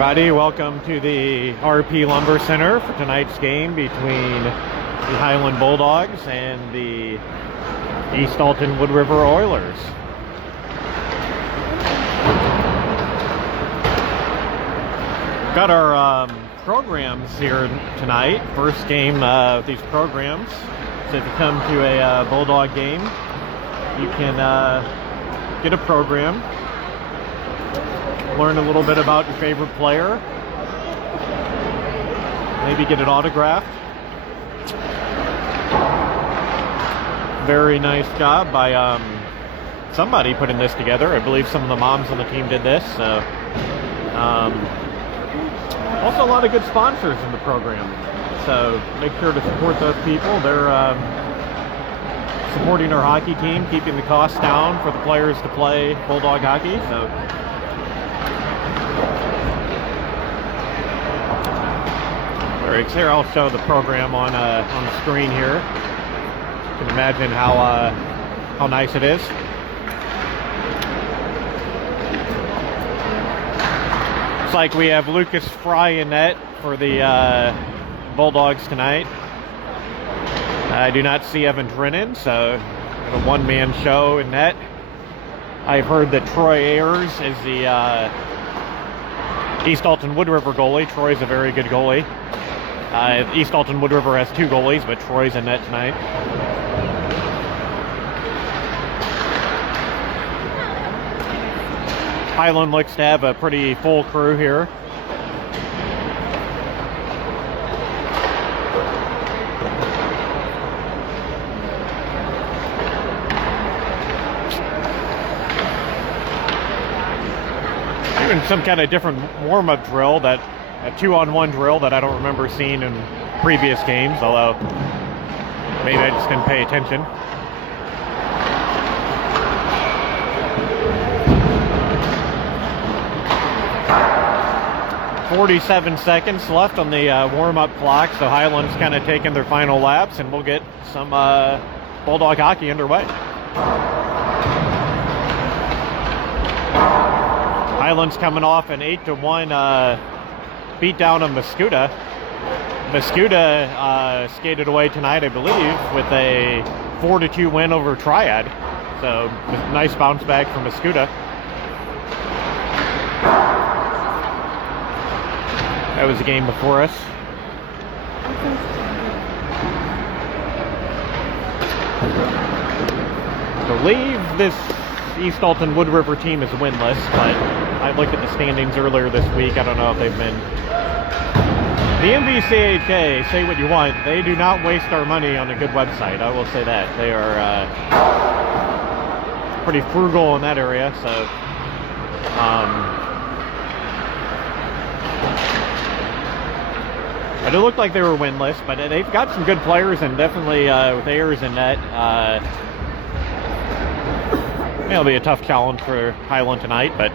Everybody, welcome to the RP Lumber Center for tonight's game between the Highland Bulldogs and the East Alton Wood River Oilers. Got our programs here tonight. First game of these programs. So if you come to a Bulldog game, you can get a program. Learn a little bit about your favorite player. Maybe get it autographed. Very nice job by somebody putting this together. I believe some of the moms on the team did this. So, also a lot of good sponsors in the program. So make sure to support those people. They're supporting our hockey team, keeping the costs down for the players to play Bulldog hockey. So. Here, I'll show the program on the screen here. You can imagine how nice it is. Looks like we have Lucas Fry in net for the Bulldogs tonight. I do not see Evan Drennan, so a one-man show in net. I've heard that Troy Ayers is the East Alton Wood River goalie. Troy's a very good goalie. East Alton Wood River has two goalies, but Troy's in net tonight. Highland looks to have a pretty full crew here. Doing some kind of different warm-up drill, that a 2-on-1 drill that I don't remember seeing in previous games, although maybe I just didn't pay attention. "47 seconds left on the warm-up clock, so Highland's kind of taking their final laps, and we'll get some Bulldog hockey underway. Highland's coming off an 8-1 beat down on Mascuda. Mascuda skated away tonight, I believe, with a 4-2 win over Triad. So nice bounce back from Mascuda. That was the game before us. I believe this East Alton Wood River team is winless, but I looked at the standings earlier this week. I don't know if they've been. The MVCHA, say what you want, they do not waste our money on a good website. I will say that. They are pretty frugal in that area, so but it looked like they were winless, but they've got some good players, and definitely with Ayers in net, it'll be a tough challenge for Highland tonight, but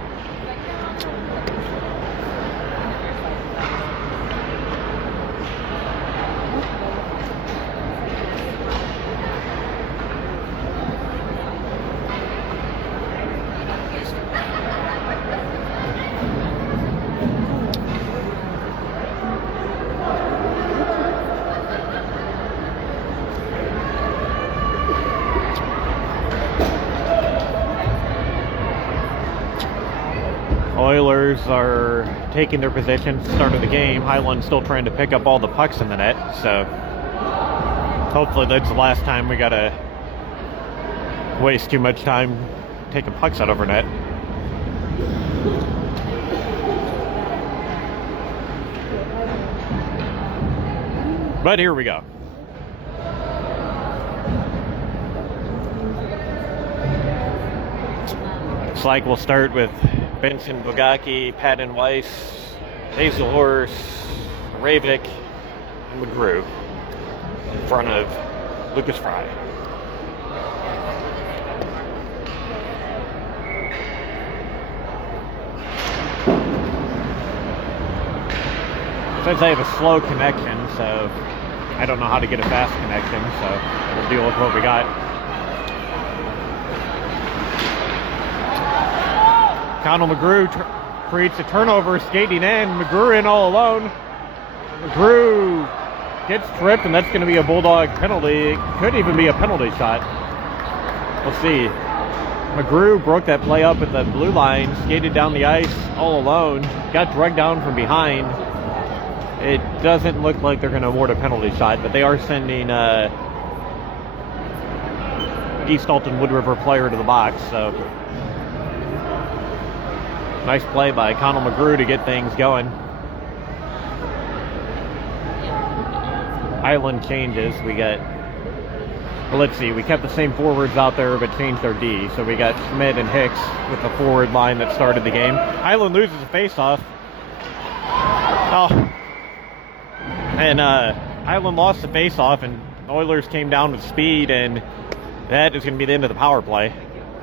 Oilers are taking their positions, start of the game. Highland's still trying to pick up all the pucks in the net, so hopefully that's the last time we gotta waste too much time taking pucks out of our net. But here we go. Looks like we'll start with Benson, Bogacki, Patton, Weiss, Hazel Horse, Ravik, and McGrew in front of Lucas Fry. Since I have a slow connection, so I don't know how to get a fast connection, so we'll deal with what we got. Connell McGrew creates a turnover, skating in. McGrew in all alone. McGrew gets tripped, and that's going to be a Bulldog penalty. It could even be a penalty shot. We'll see. McGrew broke that play up at the blue line, skated down the ice all alone, got dragged down from behind. It doesn't look like they're going to award a penalty shot, but they are sending East Alton Wood River player to the box, so nice play by Connell McGrew to get things going. Highland changes. We got, well, let's see, we kept the same forwards out there but changed our D. So we got Schmidt and Hicks with the forward line that started the game. Highland loses a faceoff. Oh. And Highland lost the faceoff, and Oilers came down with speed, and that is going to be the end of the power play.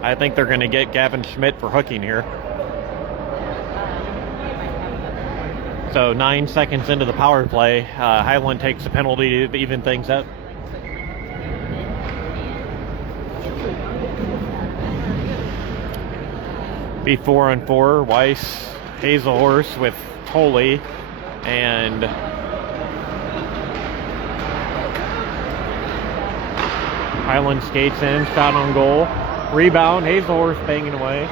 I think they're going to get Gavin Schmidt for hooking here. So 9 seconds into the power play, Highland takes a penalty to even things up. Be 4-on-4, Weiss, Hazelhorse with Tolley, and Highland skates in, shot on goal, rebound, Hazelhorse banging away.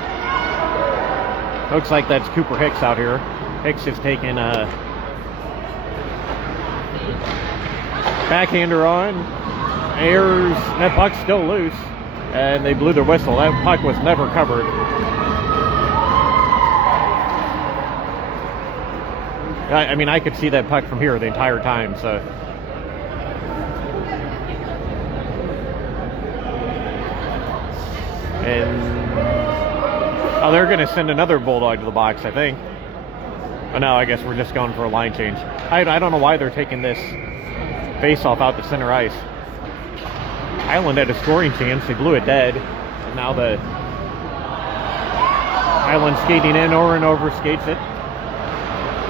Looks like that's Cooper Hicks out here. Hicks has taken a backhander on. Ayers, that puck's still loose, and they blew their whistle. That puck was never covered. I mean, I could see that puck from here the entire time, so. And oh, they're going to send another Bulldog to the box, I think. Oh, no, I guess we're just going for a line change. I don't know why they're taking this face-off out to center ice. Highland had a scoring chance. They blew it dead. And now the Highland skating in, Oren overskates it.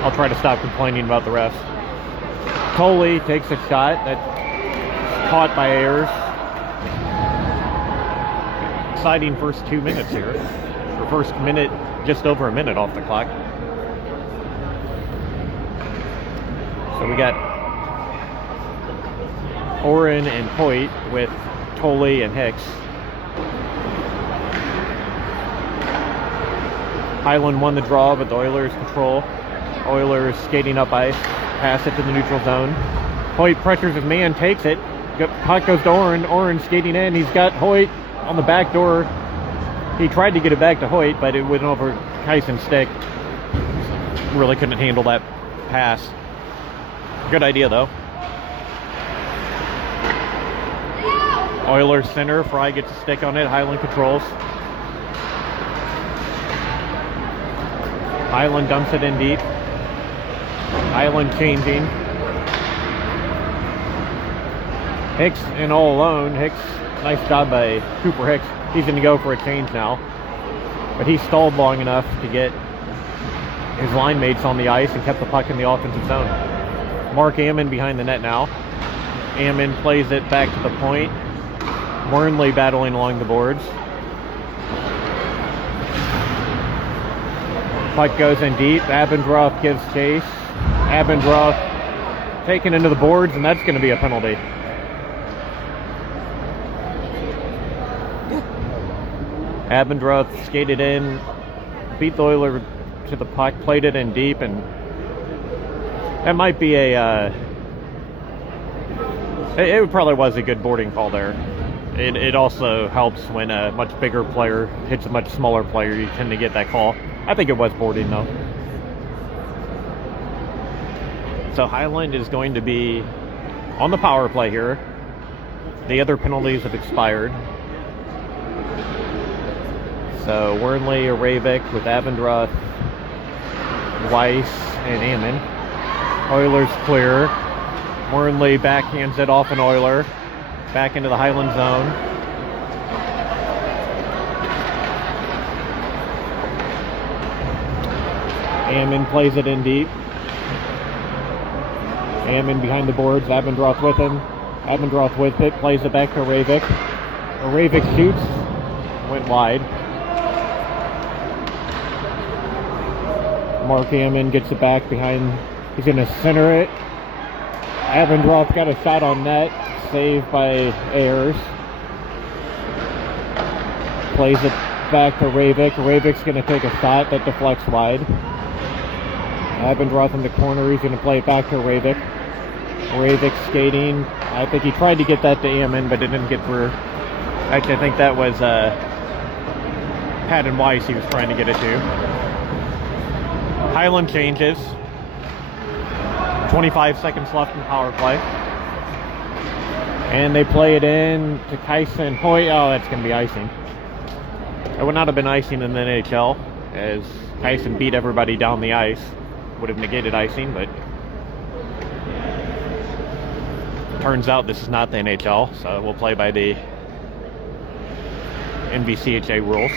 I'll try to stop complaining about the refs. Tolley takes a shot that's caught by Ayers. Exciting first 2 minutes here. The first minute, just over a minute off the clock. So we got Oren and Hoyt with Tolley and Hicks. Highland won the draw, but the Oilers control. Oilers skating up ice, pass it to the neutral zone. Hoyt pressures his man, takes it. Puck goes to Oren. Oren skating in. He's got Hoyt on the back door. He tried to get it back to Hoyt, but it went over Kyson's stick. Really couldn't handle that pass. Good idea, though. Oilers center. Fry gets a stick on it. Highland controls. Highland dumps it in deep. Highland changing. Hicks in all alone. Hicks, nice job by Cooper Hicks. He's going to go for a change now. But he stalled long enough to get his line mates on the ice and kept the puck in the offensive zone. Mark Ammon behind the net now. Ammon plays it back to the point. Wernley battling along the boards. Puck goes in deep. Abendroth gives chase. Abendroth taken into the boards, and that's going to be a penalty. Abendroth skated in, beat the Oilers to the puck, played it in deep, and that might be a, it probably was a good boarding call there. It also helps when a much bigger player hits a much smaller player, you tend to get that call. I think it was boarding though. So Highland is going to be on the power play here. The other penalties have expired. So Wernley, Aravik with Avendroth, Weiss, and Ammon. Oilers clear. Wernley backhands it off an Oiler. Back into the Highland zone. Ammon plays it in deep. Ammon behind the boards. Avendroth with him. Avendroth with it. Plays it back to Aravik. Aravik shoots. Went wide. Mark Ammon gets it back behind. He's going to center it. Avendroth got a shot on net. Saved by Ayers. Plays it back to Ravik. Ravik's going to take a shot that deflects wide. Avendroth in the corner. He's going to play it back to Ravik. Ravik skating. I think he tried to get that to Ammon, but it didn't get through. Actually, I think that was Pat and Weiss he was trying to get it to. Highland changes. 25 seconds left in power play. And they play it in to Kyson Hoyt. Oh, that's going to be icing. It would not have been icing in the NHL, as Kyson beat everybody down the ice. Would have negated icing, but turns out this is not the NHL, so we'll play by the NVCHA rules.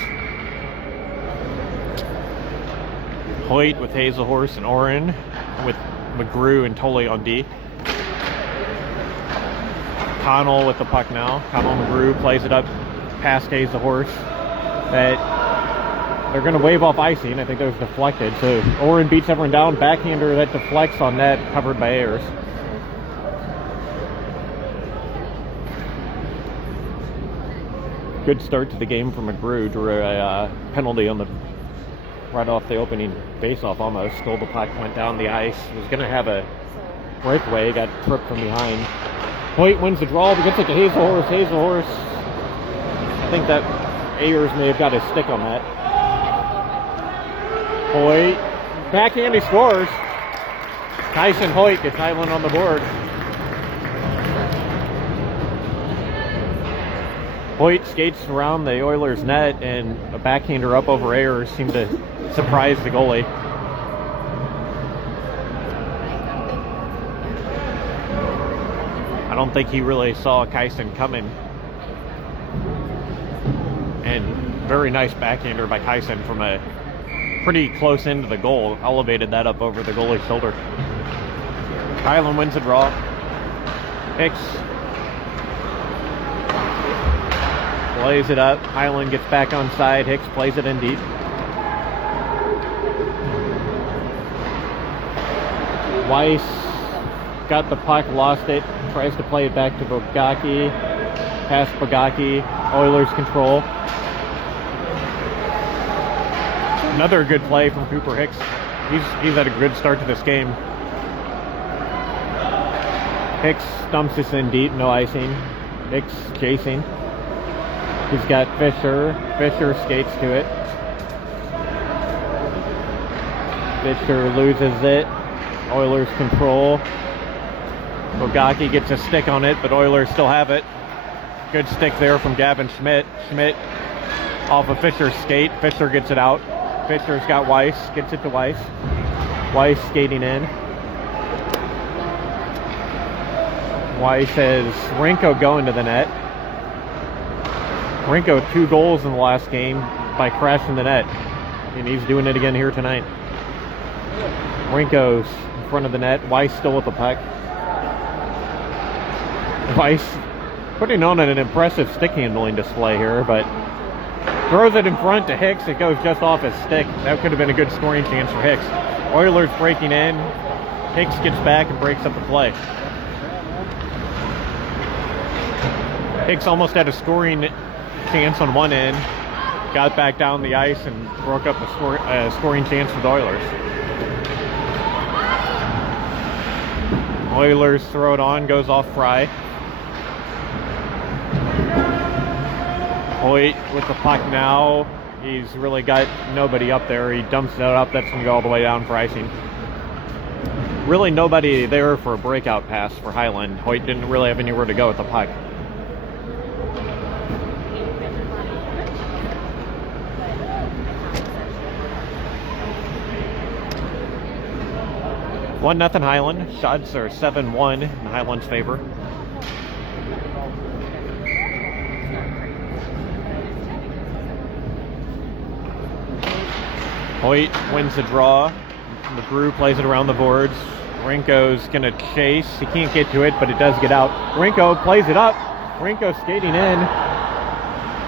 Hoyt with Hazelhorse and Oren, with McGrew and Tolley on D. Connell with the puck now. Connell McGrew plays it up past Hazelhorse. That they're going to wave off icing. I think that was deflected. So Oren beats everyone down. Backhander that deflects on net, covered by Ayers. Good start to the game for McGrew. Drew a penalty on the right off the opening face-off almost. Stole the puck, went down the ice. Was going to have a breakaway. Got tripped from behind. Hoyt wins the draw, but gets it to Hazelhorse. Hazelhorse, I think that Ayers may have got his stick on that. Hoyt, backhand, he scores. Tyson Hoyt gets Highland on the board. Hoyt skates around the Oilers' net, and a backhander up over Ayers seemed to surprise the goalie. I don't think he really saw Kyson coming. And very nice backhander by Kyson from a pretty close into the goal. Elevated that up over the goalie's shoulder. Highland wins the draw. Hicks plays it up. Highland gets back on side. Hicks plays it in deep. Weiss got the puck, lost it, tries to play it back to Bogacki. Past Bogacki. Oilers control. Another good play from Cooper Hicks. He's had a good start to this game. Hicks stumps this in deep, no icing. Hicks chasing. He's got Fisher. Fisher skates to it. Fisher loses it. Oilers control. Bogacki gets a stick on it, but Oilers still have it. Good stick there from Gavin Schmidt. Schmidt off of Fisher's skate. Fisher gets it out. Fisher's got Weiss. Gets it to Weiss. Weiss skating in. Weiss has Rinko going to the net. Rinko 2 goals in the last game by crashing the net. And he's doing it again here tonight. Rinko's in front of the net. Weiss still with the puck. Weiss putting on an impressive stick handling display here, but throws it in front to Hicks. It goes just off his stick. That could have been a good scoring chance for Hicks. Oilers breaking in. Hicks gets back and breaks up the play. Hicks almost had a scoring chance on one end. got back down the ice and broke up a scoring chance for the Oilers. Oilers throw it on, goes off Fry. Hoyt with the puck now. He's really got nobody up there. He dumps it up. That's going to go all the way down for icing. Really nobody there for a breakout pass for Highland. Hoyt didn't really have anywhere to go with the puck. One nothing Highland. Shots are 7-1 in Highland's favor. Hoyt wins the draw. McGrew plays it around the boards. Rinko's gonna chase. He can't get to it, but it does get out. Rinko plays it up. Rinko skating in.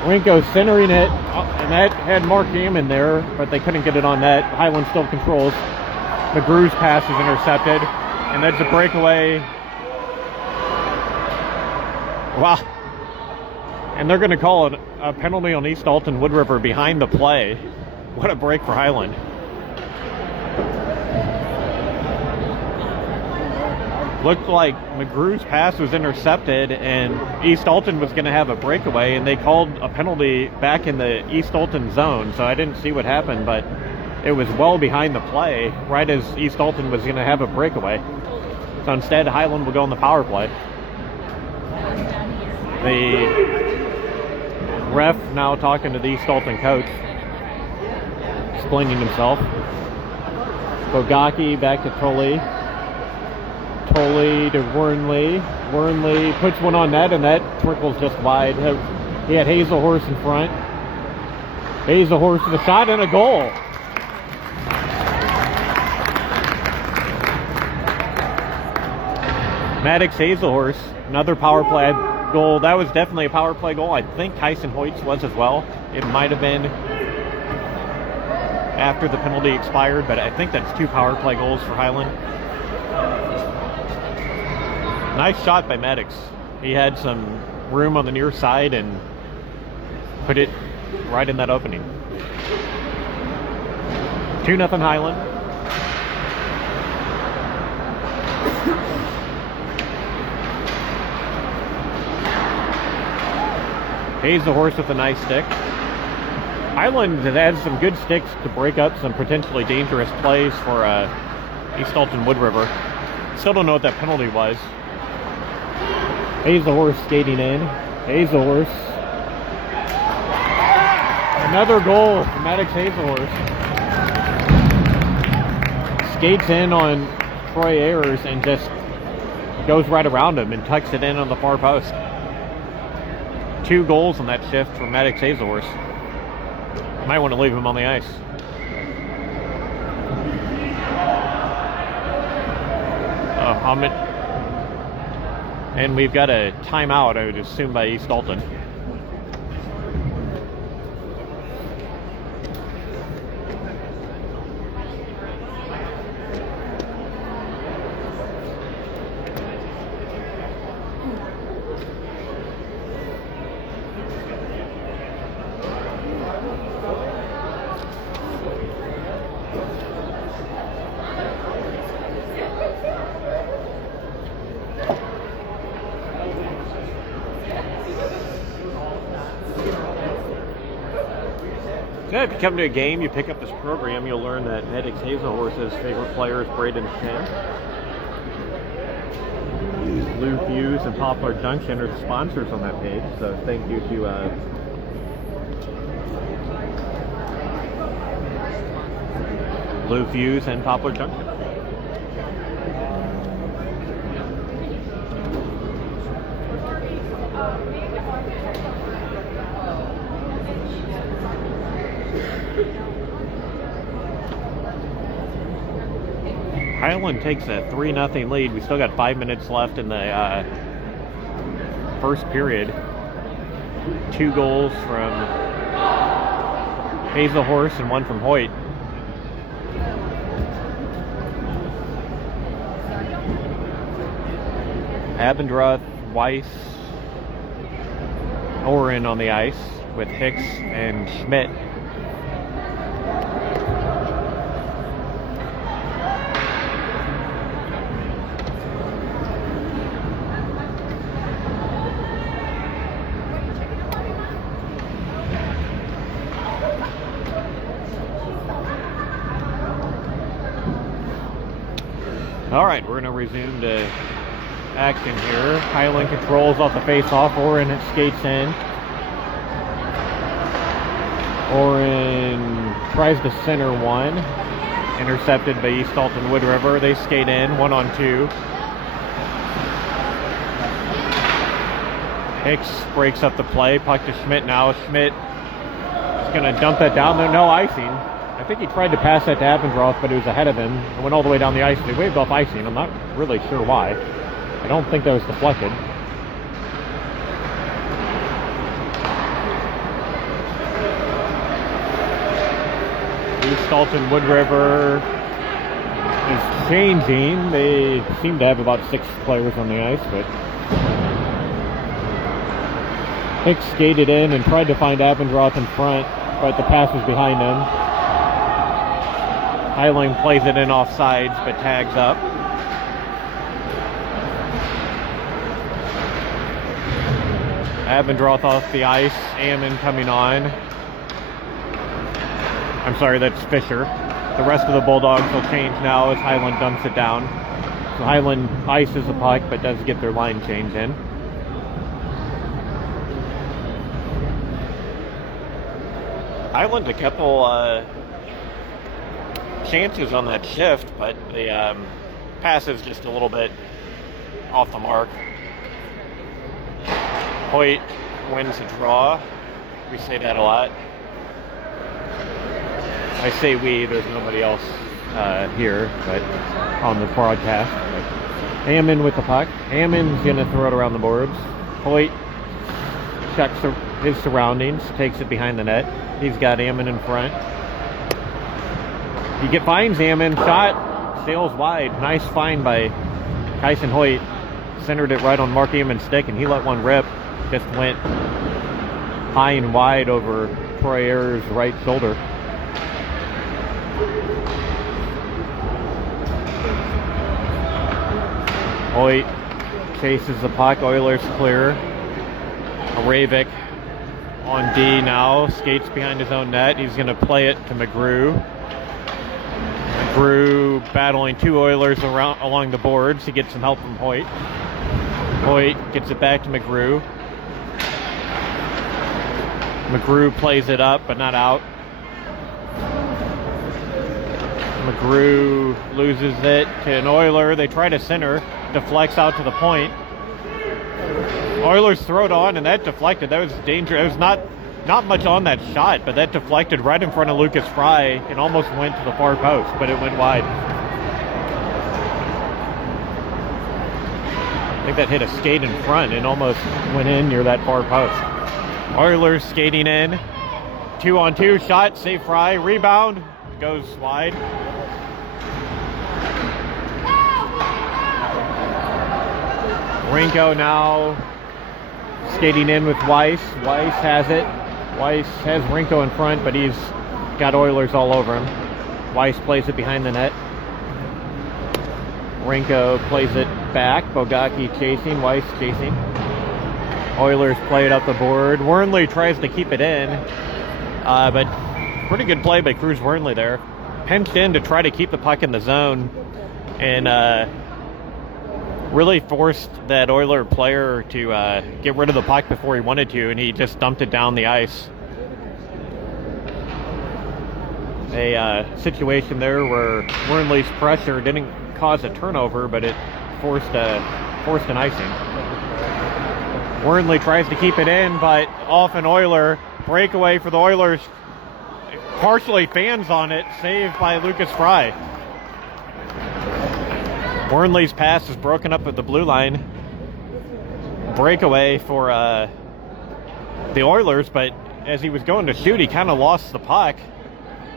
Rinko centering it, and that had Mark Gammon there, but they couldn't get it on net. Highland still controls. McGrew's pass is intercepted, and that's a breakaway. Wow. And they're gonna call it a penalty on East Alton Wood River behind the play. What a break for Highland. Looked like McGrew's pass was intercepted and East Alton was going to have a breakaway, and they called a penalty back in the East Alton zone, so I didn't see what happened, but it was well behind the play, right as East Alton was going to have a breakaway. So instead, Highland will go on the power play. The ref now talking to the East Alton coach, explaining himself. Bogaki back to Tully. Tully to Wernley. Wernley puts one on net, and that trickles just wide. He had Hazelhorse in front. Hazelhorse with a shot and a goal. Maddox Hazelhorse, another power play goal. That was definitely a power play goal. I think Tyson Hoyt's was as well. It might have been after the penalty expired, but I think that's 2 power play goals for Highland. Nice shot by Maddox. He had some room on the near side and put it right in that opening. 2-0 Highland. Hazelhorse with a nice stick. Highland has had some good sticks to break up some potentially dangerous plays for East Alton Wood River. Still don't know what that penalty was. Hazelhorse skating in. Hazelhorse. Another goal for Maddox Hazelhorse. Skates in on Troy Ayers and just goes right around him and tucks it in on the far post. 2 goals on that shift for Maddox Hazelhorse. Might want to leave him on the ice. And we've got a timeout, I would assume, by East Alton. Yeah, if you come to a game, you pick up this program, you'll learn that Maddox Hazelhorse's favorite player is Braden Chen. Blue Fuse and Poplar Junction are the sponsors on that page, so thank you to Blue Fuse and Poplar Junction. Highland takes a 3-0 lead. We still got 5 minutes left in the first period. 2 goals from Hazelhorse and 1 from Hoyt. Abendroth, Weiss, Oren on the ice with Hicks and Schmidt. All right, we're going to resume to action here. Highland controls off the face-off. Oren skates in. Oren tries to center one. Intercepted by East Alton Wood River. They skate in, 1-on-2. Hicks breaks up the play. Puck to Schmidt now. Schmidt is going to dump that down there. No icing. I think he tried to pass that to Abendroth, but it was ahead of him. It went all the way down the ice. They waved off icing. I'm not really sure why. I don't think that was deflected. East Alton Wood River is changing. They seem to have about 6 players on the ice, but Hicks skated in and tried to find Abendroth in front, but the pass was behind him. Highland plays it in offsides, but tags up. Abendroth off the ice. Ammon coming on. I'm sorry, that's Fisher. The rest of the Bulldogs will change now as Highland dumps it down. So Highland ices the puck, but does get their line change in. Highland a couple chances on that shift, but the pass is just a little bit off the mark. Hoyt wins a draw. We say that a lot. I say we, there's nobody else here, but on the broadcast. Ammon with the puck. Ammon's going to throw it around the boards. Hoyt checks his surroundings, takes it behind the net. He's got Ammon in front. He finds Ammon, shot, sails wide. Nice find by Kyson Hoyt. Centered it right on Mark Ammon's stick, and he let one rip. Just went high and wide over Troy Ayer's right shoulder. Hoyt chases the puck. Oilers clear. Ravik on D now. Skates behind his own net. He's going to play it to McGrew. McGrew battling 2 Oilers along the boards. He gets some help from Hoyt. Hoyt gets it back to McGrew. McGrew plays it up, but not out. McGrew loses it to an Oiler. They try to center. Deflects out to the point. Oilers throw it on, and that deflected. That was dangerous. It was not much on that shot, but that deflected right in front of Lucas Fry and almost went to the far post, but it went wide. I think that hit a skate in front and almost went in near that far post. Oilers skating in. 2-on-2 shot, save Fry. Rebound, goes wide. Rinko now skating in with Weiss. Weiss has it. Weiss has Rinko in front, but he's got Oilers all over him. Weiss plays it behind the net. Rinko plays it back. Bogacki chasing. Weiss chasing. Oilers play it up the board. Wernley tries to keep it in, but pretty good play by Cruz Wernley there. Pinched in to try to keep the puck in the zone, and really forced that Oiler player to get rid of the puck before he wanted to, and he just dumped it down the ice. A situation there where Wernley's pressure didn't cause a turnover, but it forced an icing. Wernley tries to keep it in, but off an Oiler. Breakaway for the Oilers. Partially fans on it. Saved by Lucas Fry. Wernley's pass is broken up at the blue line. Breakaway for the Oilers, but as he was going to shoot, he kind of lost the puck,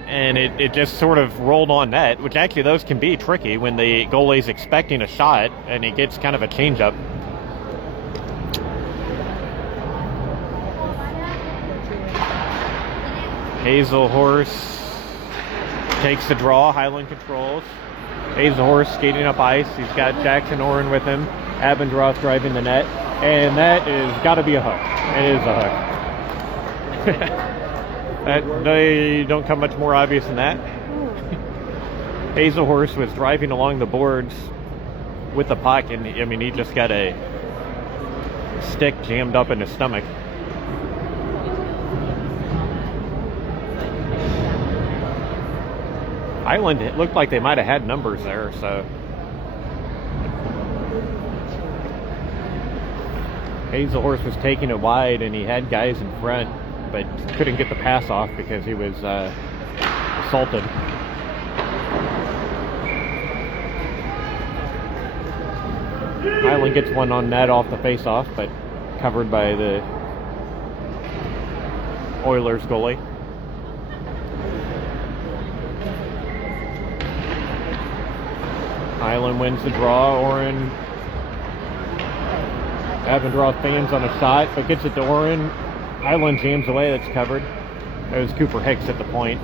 and it just sort of rolled on net, which actually those can be tricky when the goalie's expecting a shot and he gets kind of a changeup. Hazel Horse takes the draw. Highland controls. Hazel Horse skating up ice. He's got Jackson Oren with him. Abendroth driving the net. And that is got to be a hook. It is a hook. They don't come much more obvious than that. Hazel Horse was driving along the boards with the puck, and I mean, he just got a stick jammed up in his stomach. Highland, it looked like they might have had numbers there, so. Hazel Horse was taking it wide, and he had guys in front, but couldn't get the pass off because he was assaulted. Highland gets one on net off the face-off, but covered by the Oilers goalie. Highland wins the draw. Oren Abendroth fans on a shot, but gets it to Oren. Highland jams away. That's covered. It was Cooper Hicks at the point.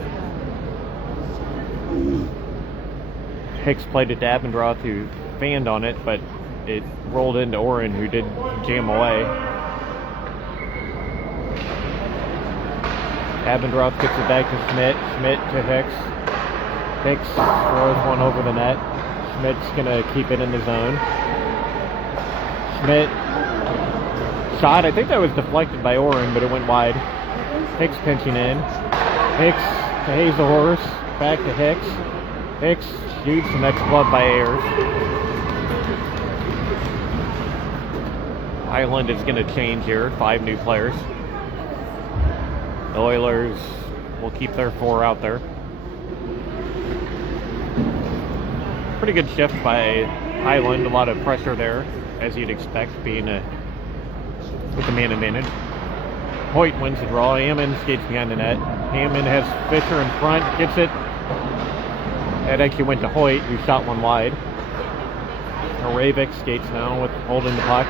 Hicks played it to Abendroth, who fanned on it, but it rolled into Oren, who did jam away. Abendroth gets it back to Schmidt. Schmidt to Hicks. Hicks throws one over the net. Schmidt's gonna keep it in the zone. Schmidt shot. I think that was deflected by Oren, but it went wide. Hicks pinching in. Hicks to Hazel Horse. Back to Hicks. Hicks shoots, and that's gloved by Ayers. Highland is going to change here. 5 new players. The Oilers will keep their 4 out there. Pretty good shift by Highland. A lot of pressure there, as you'd expect, being with the man advantage. Hoyt wins the draw. Hammond skates behind the net. Hammond has Fisher in front. Gets it. That actually went to Hoyt, who shot one wide. Moravik skates now with holding the puck.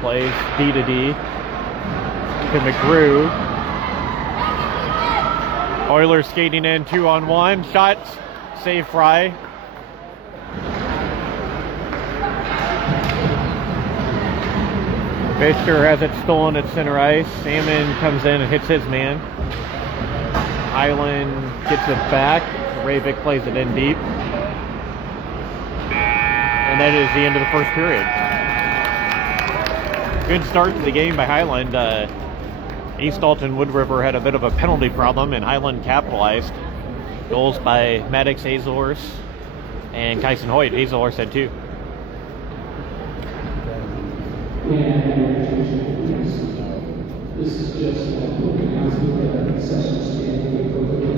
Plays D to D to McGrew. Oilers skating in 2-on-1. Shots. Save Fry. Fisher has it stolen at center ice. Salmon comes in and hits his man. Highland gets it back. Ravik plays it in deep. And that is the end of the first period. Good start to the game by Highland. East Alton Wood River had a bit of a penalty problem, and Highland capitalized. Goals by Maddox, Hazel Horse, and Kyson Hoyt. Hazel Horse had 2. This is just a quick announcement that the concession stand will go to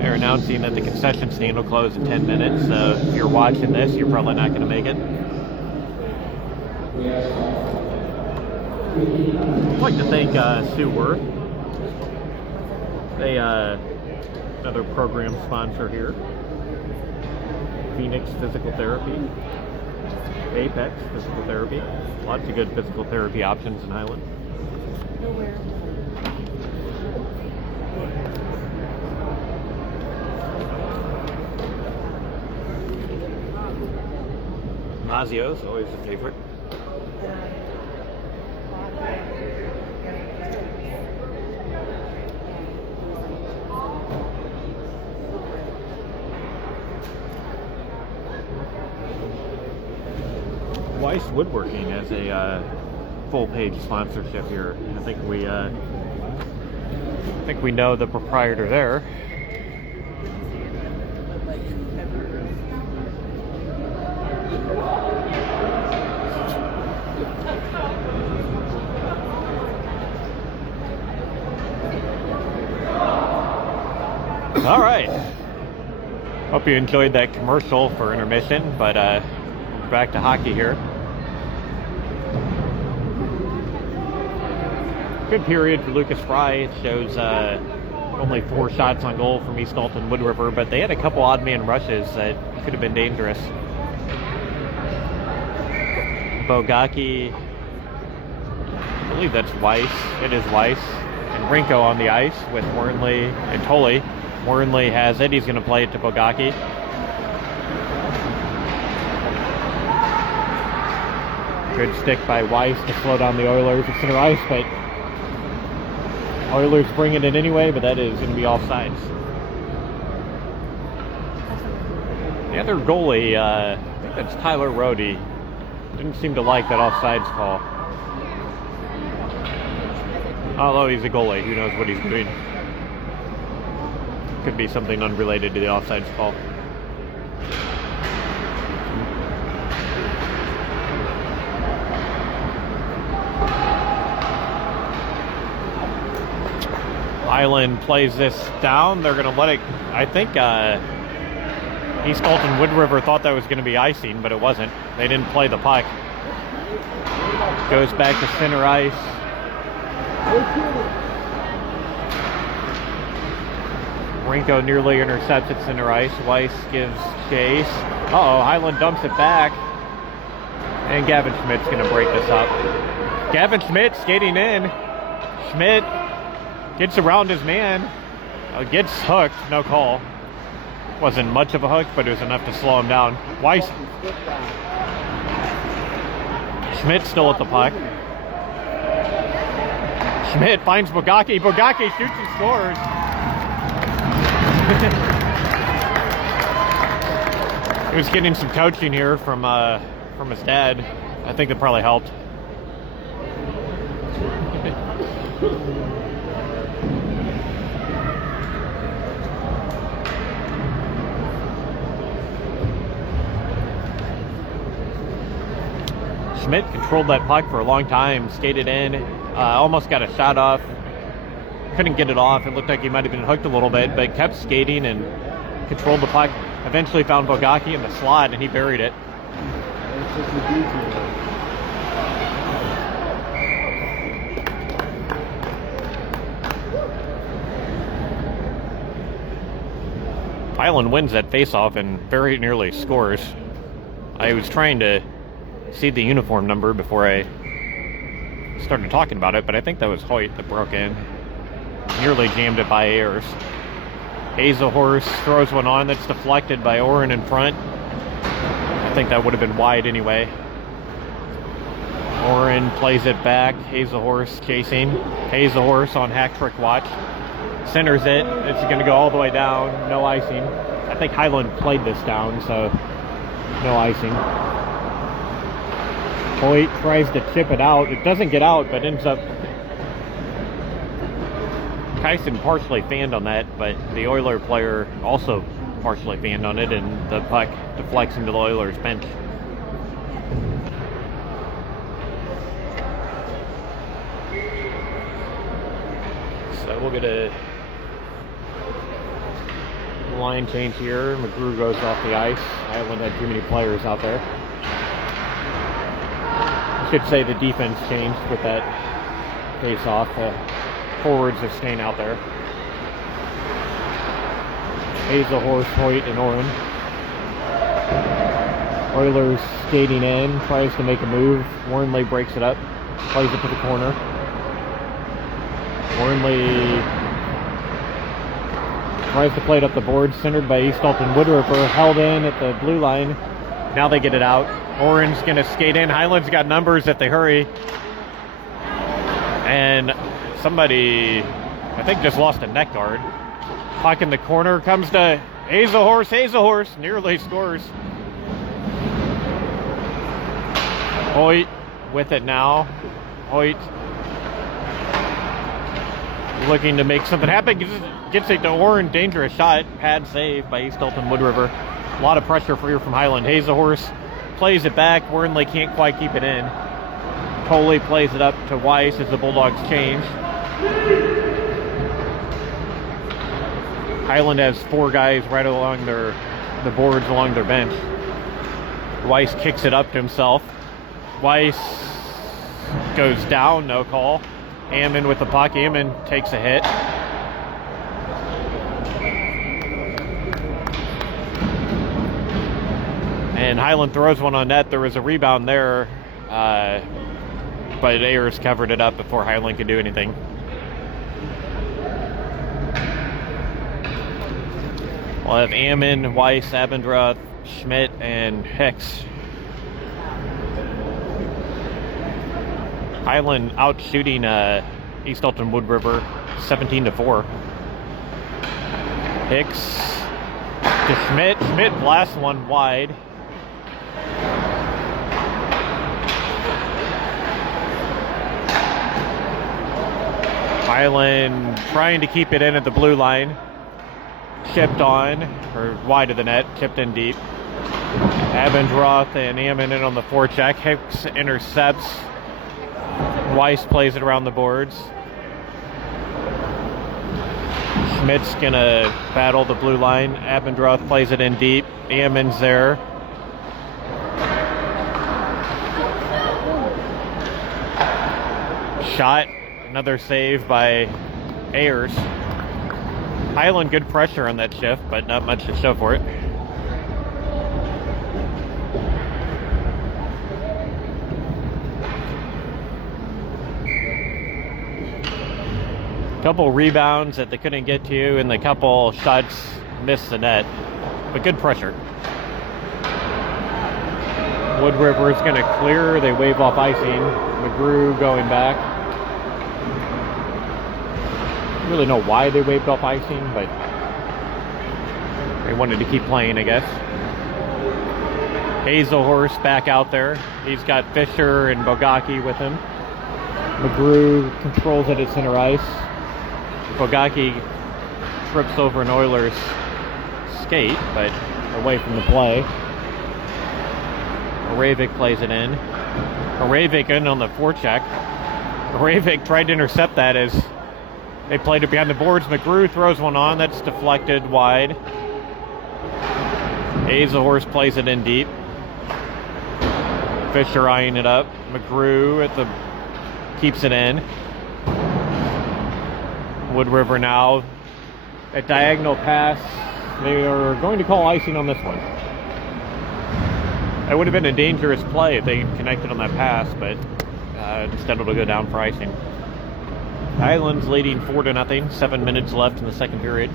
They're announcing that the concession stand will close in 10 minutes, so if you're watching this, you're probably not going to make it. I'd like to thank Sue Worth. They, another program sponsor here. Phoenix Physical Therapy. Apex Physical Therapy. Lots of good physical therapy options in Highland. Mazio's always a favorite. Weiss Woodworking has a full-page sponsorship here. I think we know the proprietor there. All right. Hope you enjoyed that commercial for intermission, but back to hockey here. Good period for Lucas Fry. It shows only 4 shots on goal from East Alton Wood River, but they had a couple odd man rushes that could have been dangerous. believe that's Weiss. It is Weiss. And Rinko on the ice with Wernley and Tolley. Wernley has it. He's going to play it to Bogacki. Good stick by Weiss to slow down the Oilers at center ice, but Oilers bringing it anyway, but that is going to be offsides. The other goalie, I think that's Tyler Rohde, didn't seem to like that offsides call. Although he's a goalie, who knows what he's doing. Could be something unrelated to the offsides call. Highland plays this down. They're going to let it, I think East Alton Wood River thought that was going to be icing, but it wasn't. They didn't play the puck. Goes back to center ice. Rinko nearly intercepts at center ice. Weiss gives chase. Uh-oh, Highland dumps it back. And Gavin Schmidt's going to break this up. Gavin Schmidt skating in. Schmidt gets around his man. Gets hooked, no call. Wasn't much of a hook, but it was enough to slow him down. Weiss. Schmidt still at the puck. Schmidt finds Bogacki. Bogacki shoots and scores. He was getting some coaching here from his dad. I think that probably helped. Schmidt controlled that puck for a long time, skated in, almost got a shot off, couldn't get it off. It looked like he might have been hooked a little bit, but kept skating and controlled the puck. Eventually found Bogacki in the slot, and he buried it. Highland wins that faceoff and very nearly scores. I was trying to see the uniform number before I started talking about it, but I think that was Hoyt that broke in. Nearly jammed it by Ayers. Hazahorse throws one on that's deflected by Oren in front. I think that would have been wide anyway. Oren plays it back. Hazahorse chasing. Hazahorse on hack trick watch. Centers it. It's going to go all the way down. No icing. I think Highland played this down, so no icing. Hoyt tries to chip it out. It doesn't get out, but ends up... Kyson partially fanned on that, but the Oiler player also partially fanned on it, and the puck deflects into the Oilers bench. So we'll get a line change here. McGrew goes off the ice. Highland had too many players out there. I should say the defense changed with that face-off. Forwards are staying out there. Hazahorse, Hoyt, and Oren. Oilers skating in, tries to make a move. Wernley breaks it up, plays it to the corner. Wernley tries to play it up the board, centered by East Alton Wood River, held in at the blue line. Now they get it out. Oren's going to skate in. Highland's got numbers if they hurry. And somebody, I think, just lost a neck guard. Puck in the corner, comes to Hazahorse. Hazahorse nearly scores. Hoyt with it now. Hoyt looking to make something happen. Gets it to Oren. Dangerous shot. Pad save by East Alton Wood River. A lot of pressure for here from Highland. Hazahorse plays it back. Wernley can't quite keep it in. Coley plays it up to Weiss as the Bulldogs change. Highland has four guys right along the boards along their bench. Weiss kicks it up to himself. Weiss goes down, no call. Ammon with the puck. Ammon takes a hit. And Highland throws one on net. There was a rebound there. but Ayers covered it up before Highland could do anything. We'll have Ammon, Weiss, Abendroth, Schmidt, and Hicks. Highland out shooting East Alton Wood River 17-4. Hicks to Schmidt. Schmidt blasts one wide. Highland trying to keep it in at the blue line. Chipped on, or wide of the net, chipped in deep. Abendroth and Ammon in on the forecheck. Hicks intercepts. Weiss plays it around the boards. Schmidt's gonna battle the blue line. Abendroth plays it in deep. Ammon's there. Shot. Another save by Ayers. Highland good pressure on that shift, but not much to show for it. Couple rebounds that they couldn't get to, and the couple shots missed the net, but good pressure. Wood River is going to clear. They wave off icing. McGrew going back. I don't really know why they waved off icing, but they wanted to keep playing, I guess. Hazelhorse back out there. He's got Fisher and Bogacki with him. McGrew controls it at center ice. Bogacki trips over an Oilers skate, but away from the play. Oravik plays it in. Oravik in on the forecheck. Oravik tried to intercept that as they played it behind the boards. McGrew throws one on. That's deflected wide. Hazelhorse plays it in deep. Fisher eyeing it up. McGrew keeps it in. Wood River now. A diagonal pass. They are going to call icing on this one. It would have been a dangerous play if they connected on that pass, but instead it'll go down for icing. Highland's leading 4-0. 7 minutes left in the second period.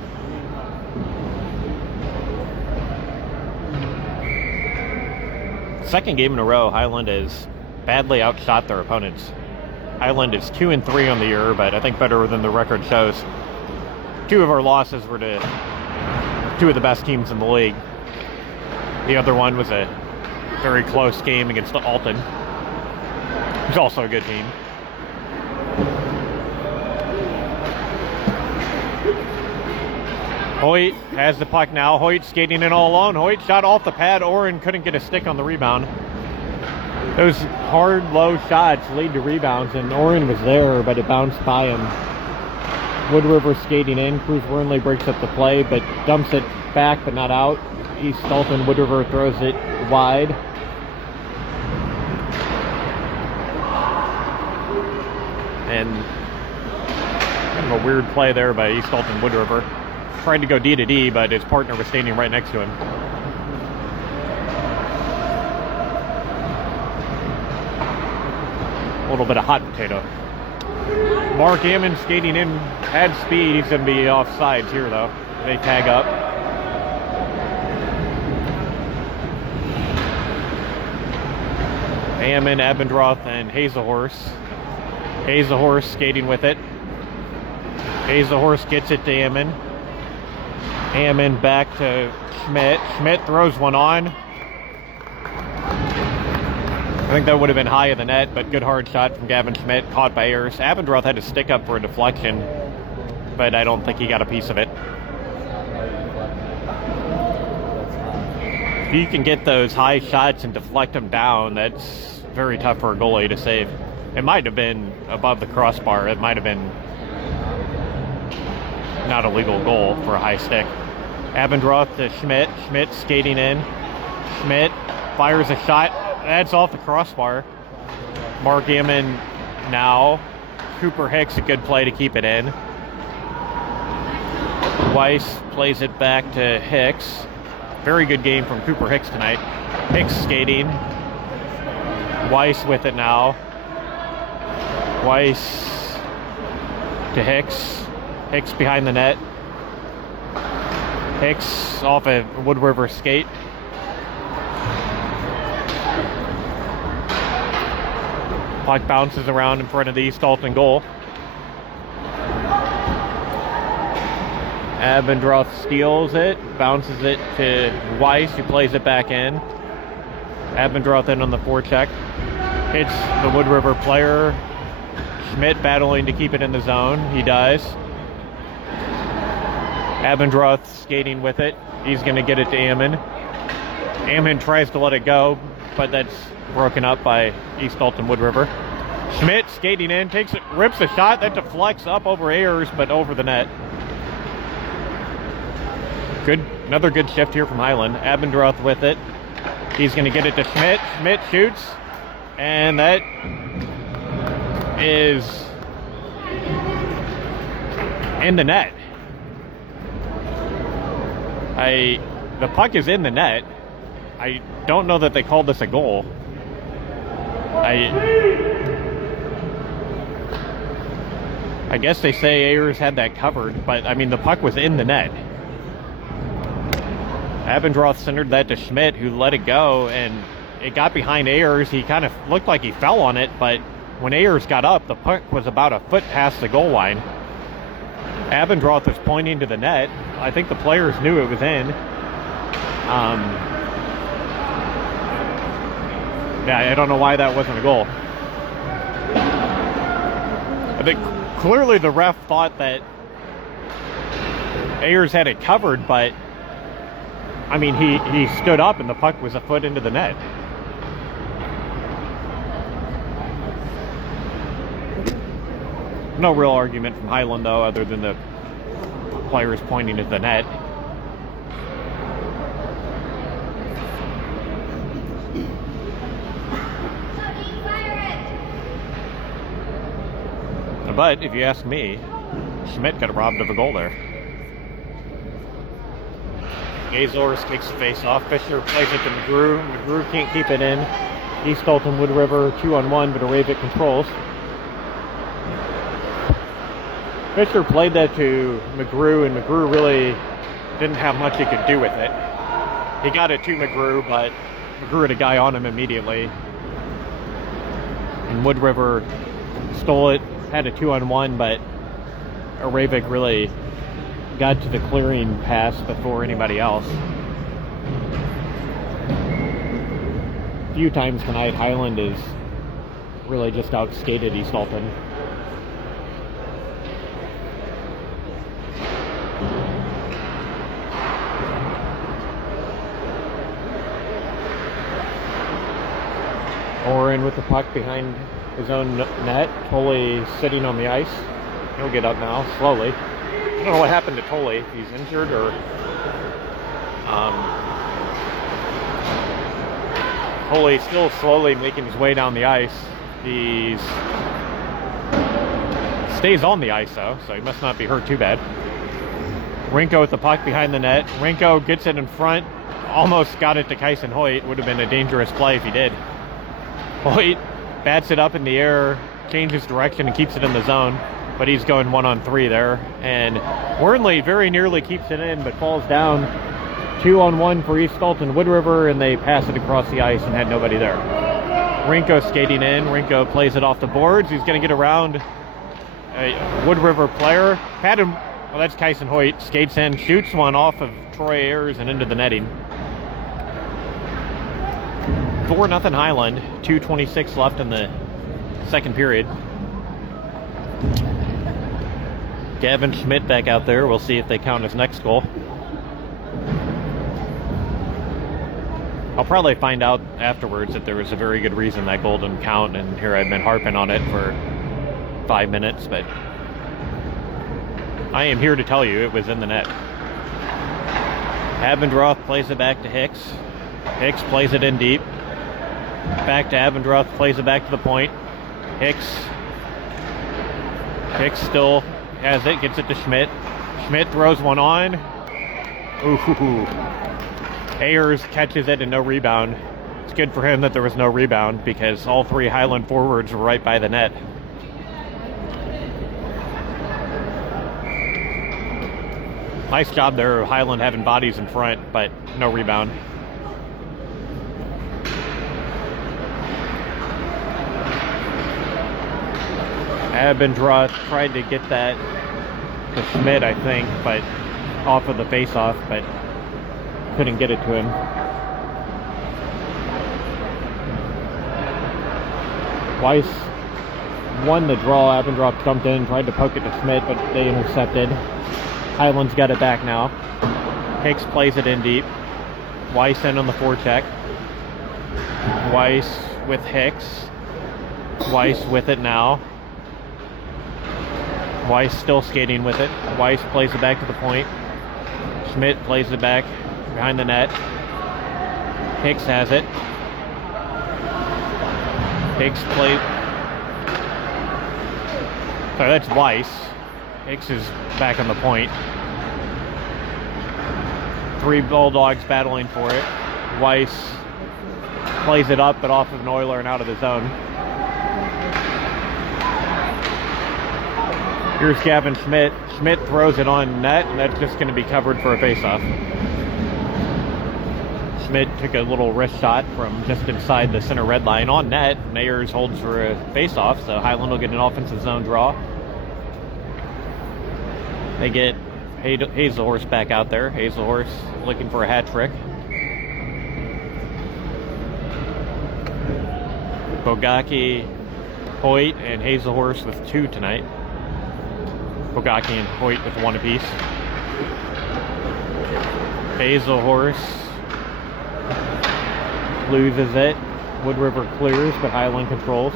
Second game in a row, Highland has badly outshot their opponents. Highland is 2-3 on the year, but I think better than the record shows. Two of our losses were to two of the best teams in the league. The other one was a very close game against Alton, who's also a good team. Hoyt has the puck now. Hoyt skating in all alone. Hoyt shot off the pad. Oren couldn't get a stick on the rebound. Those hard, low shots lead to rebounds, and Oren was there, but it bounced by him. Wood River skating in. Cruz Wernley breaks up the play, but dumps it back, but not out. East Alton, Wood River throws it wide. And kind of a weird play there by East Alton, Wood River. Tried to go D to D, but his partner was standing right next to him. A little bit of hot potato. Mark Ammon skating in, had speed. He's going to be off sides here, though. They tag up. Ammon, Abendroth, and Hazelhorse. Hazelhorse skating with it. Hazelhorse gets it to Ammon. Ammon back to Schmidt. Schmidt throws one on. I think that would have been high of the net, but good hard shot from Gavin Schmidt, caught by Ayers. Abendroth had to stick up for a deflection, but I don't think he got a piece of it. If you can get those high shots and deflect them down, that's very tough for a goalie to save. It might have been above the crossbar. It might have been not a legal goal for a high stick. Abendroth to Schmidt. Schmidt skating in. Schmidt fires a shot. That's off the crossbar. Mark Ammon now. Cooper Hicks, a good play to keep it in. Weiss plays it back to Hicks. Very good game from Cooper Hicks tonight. Hicks skating. Weiss with it now. Weiss to Hicks. Hicks behind the net. Hicks off a Wood River skate. Puck bounces around in front of the East Alton goal. Abendroth steals it, bounces it to Weiss, who plays it back in. Abendroth in on the forecheck. Hits the Wood River player. Schmidt battling to keep it in the zone. He does. Abendroth skating with it. He's going to get it to Ammon. Ammon tries to let it go, but that's broken up by East Alton Wood River. Schmidt skating in, takes it, rips a shot that deflects up over Ayers, but over the net. Another good shift here from Highland. Abendroth with it. He's going to get it to Schmidt. Schmidt shoots, and that is in the net. The puck is in the net. I don't know that they called this a goal. I guess they say Ayers had that covered, but I mean the puck was in the net. Abendroth centered that to Schmidt, who let it go, and it got behind Ayers. He kind of looked like he fell on it, but when Ayers got up, the puck was about a foot past the goal line. Abendroth was pointing to the net. I think the players knew it was in. Yeah, I don't know why that wasn't a goal. I think clearly the ref thought that Ayers had it covered, but I mean, he stood up and the puck was a foot into the net. No real argument from Highland, though, other than the players pointing at the net. But if you ask me, Schmidt got robbed of a goal there. Azores takes the face off. Fisher plays it to McGrew. McGrew can't keep it in. East Alton Wood River 2-on-1, but Arabic controls. Fisher played that to McGrew, and McGrew really didn't have much he could do with it. He got it to McGrew, but McGrew had a guy on him immediately. And Wood River stole it, had a 2-on-1, but Arabic really got to the clearing pass before anybody else. A few times tonight, Highland is really just outskated East Alton. Oren with the puck behind his own net. Tolley sitting on the ice. He'll get up now, slowly. I don't know what happened to Tolley, if he's injured or... Tolley still slowly making his way down the ice. He stays on the ice, though, so he must not be hurt too bad. Rinko with the puck behind the net. Rinko gets it in front. Almost got it to Kyson Hoyt. Would have been a dangerous play if he did. Hoyt bats it up in the air, changes direction, and keeps it in the zone. But he's going 1-on-3 there. And Wernley very nearly keeps it in, but falls down. 2-on-1 for East Alton Wood River, and they pass it across the ice and had nobody there. Rinko skating in. Rinko plays it off the boards. He's going to get around a Wood River player. Had him. Well, that's Kyson Hoyt. Skates in, shoots one off of Troy Ayers and into the netting. 4-0 Highland. 2:26 left in the second period. Gavin Schmidt back out there. We'll see if they count his next goal. I'll probably find out afterwards that there was a very good reason that goal didn't count, and here I've been harping on it for 5 minutes, but I am here to tell you it was in the net. Abendroth plays it back to Hicks. Hicks plays it in deep. Back to Abendroth, plays it back to the point. Hicks still has it, gets it to Schmidt. Schmidt throws one on. Ooh. Ayers catches it and no rebound. It's good for him that there was no rebound because all three Highland forwards were right by the net. Nice job there, Highland having bodies in front, but no rebound. Abendroth tried to get that to Schmidt, I think, but off of the face-off, but couldn't get it to him. Weiss won the draw. Abendroth jumped in, tried to poke it to Schmidt, but they intercepted. Highland's got it back now. Hicks plays it in deep. Weiss in on the forecheck. Weiss with Hicks. Weiss with it now. Weiss still skating with it. Weiss plays it back to the point. Schmidt plays it back behind the net. Hicks has it. Hicks plays. Sorry, that's Weiss. Hicks is back on the point. 3 Bulldogs battling for it. Weiss plays it up, but off of an Oiler and out of the zone. Here's Gavin Schmidt. Schmidt throws it on net, and that's just going to be covered for a face-off. Schmidt took a little wrist shot from just inside the center red line on net. Nayers holds for a face-off, so Highland will get an offensive zone draw. They get Hazelhorse back out there. Hazelhorse looking for a hat trick. Bogacki, Hoyt, and Hazelhorse with 2 tonight. Bogacki and Hoyt with 1 apiece. Hazelhorse loses it. Wood River clears, but Highland controls.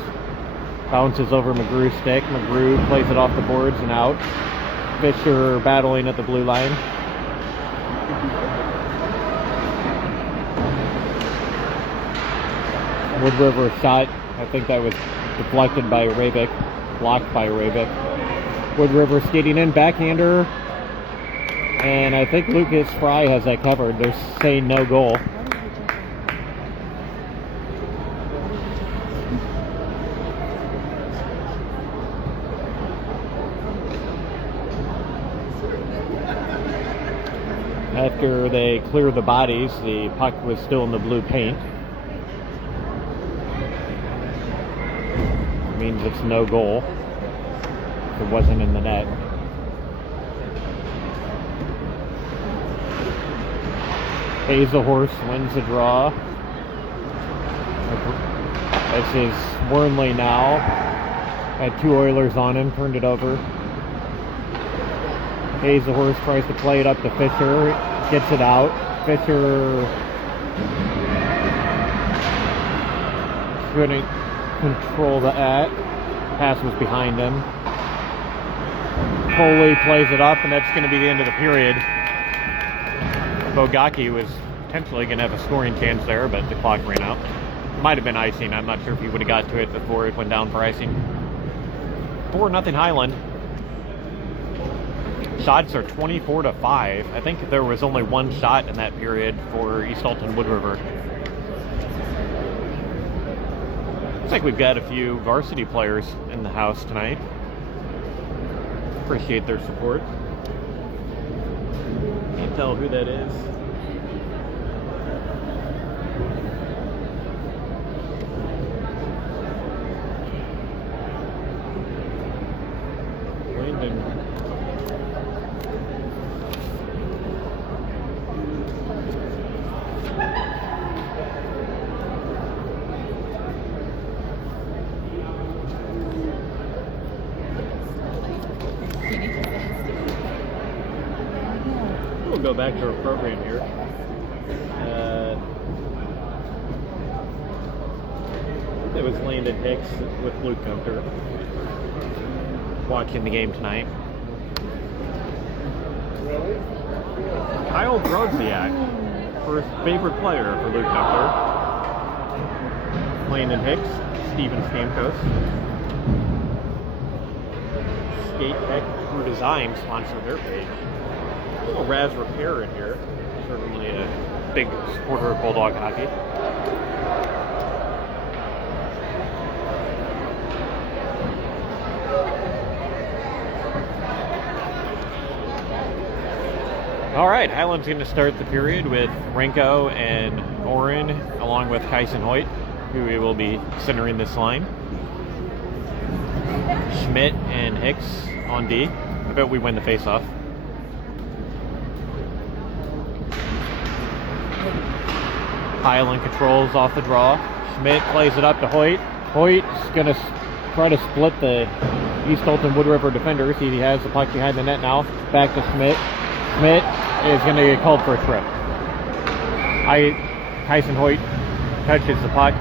Bounces over McGrew's stick. McGrew plays it off the boards and out. Fisher battling at the blue line. Wood River shot. I think that was deflected by Rabick. Blocked by Rabick. Wood River skating in, backhander. And I think Lucas Fry has that covered. They're saying no goal. After they clear the bodies, the puck was still in the blue paint. It means it's no goal. It wasn't in the net. Hazelhorse wins the draw. This is Wernley now. Had 2 Oilers on him, turned it over. Hazelhorse tries to play it up to Fisher, gets it out. Fisher couldn't control the pass was behind him. Foley plays it up, and that's going to be the end of the period. Bogacki was potentially going to have a scoring chance there, but the clock ran out. Might have been icing. I'm not sure if he would have got to it before it went down for icing. 4-0 Highland. Shots are 24-5. I think there was only 1 shot in that period for East Alton Wood River. Looks like we've got a few varsity players in the house tonight. Appreciate their support. Can't tell who that is. Landon. We'll go back to our program here. It was Landon Hicks with Luke Gunter watching the game tonight. Kyle Grodziak, first favorite player for Luke Gunter. Landon Hicks, Steven Stamkos. Skate Tech Crew Design sponsored their page. A little Raz Repair in here. Certainly a big supporter of Bulldog hockey. All right, Highland's going to start the period with Renko and Oren, along with Kyson Hoyt, who we will be centering this line. Schmidt and Hicks on D. I bet we win the face-off. Highland controls off the draw. Schmidt plays it up to Hoyt. Hoyt's going to try to split the East Alton Wood River defenders. He has the puck behind the net now. Back to Schmidt. Schmidt is going to get called for a trip. Kyson Hoyt touches the puck.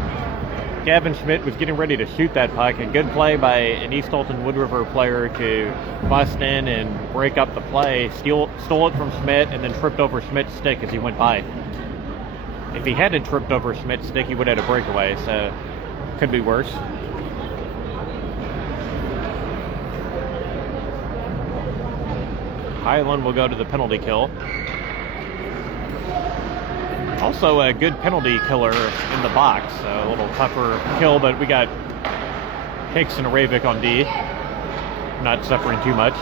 Gavin Schmidt was getting ready to shoot that puck. A good play by an East Alton Wood River player to bust in and break up the play. Stole it from Schmidt and then tripped over Schmidt's stick as he went by. If he hadn't tripped over Schmidt's stick, he would have had a breakaway, so could be worse. Highland will go to the penalty kill. Also a good penalty killer in the box. A little tougher kill, but we got Hicks and Ravik on D. Not suffering too much.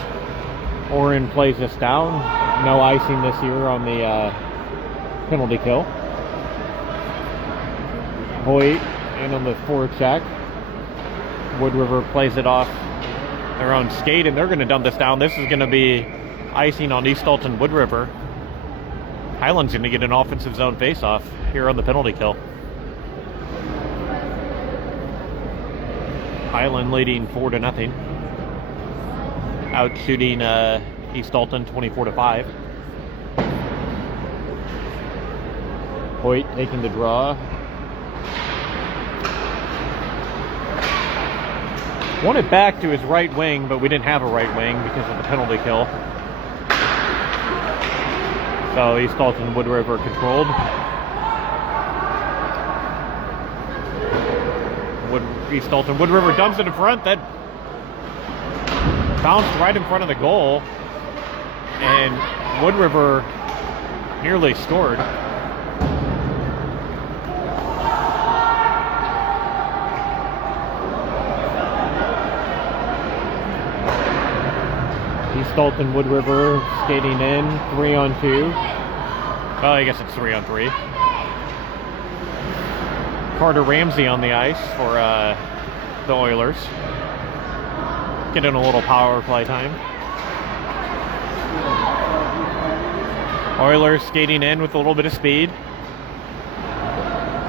Oren plays this down. No icing this year on the penalty kill. Hoyt in on the forecheck. Wood River plays it off their own skate, and they're going to dump this down. This is going to be icing on East Alton Wood River. Highland's going to get an offensive zone face-off here on the penalty kill. Highland leading 4-0. Out shooting East Alton 24-5. Hoyt taking the draw. Won it back to his right wing, but we didn't have a right wing because of the penalty kill. So East Alton Wood River controlled. East Alton Wood River dumps it in front. That bounced right in front of the goal, and Wood River nearly scored. East Alton Wood River skating in, 3-on-2. Well, I guess it's 3-on-3. Carter Ramsey on the ice for the Oilers. Getting a little power play time. Oilers skating in with a little bit of speed.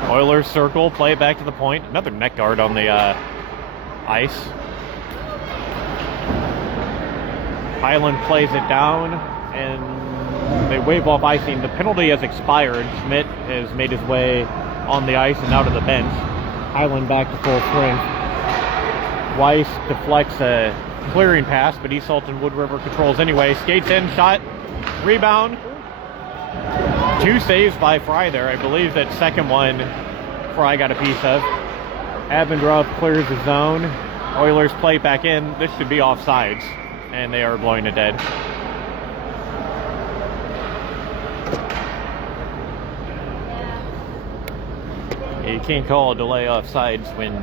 Oilers circle, play it back to the point. Another neck guard on the ice. Highland plays it down, and they wave off icing. The penalty has expired. Schmidt has made his way on the ice and out of the bench. Highland back to full strength. Weiss deflects a clearing pass, but East Alton Wood River controls anyway. Skates in, shot, rebound. 2 saves by Fry there. I believe that second one Fry got a piece of. Abendroth clears the zone. Oilers play back in. This should be offsides, and they are blowing it dead. You can't call a delay offsides when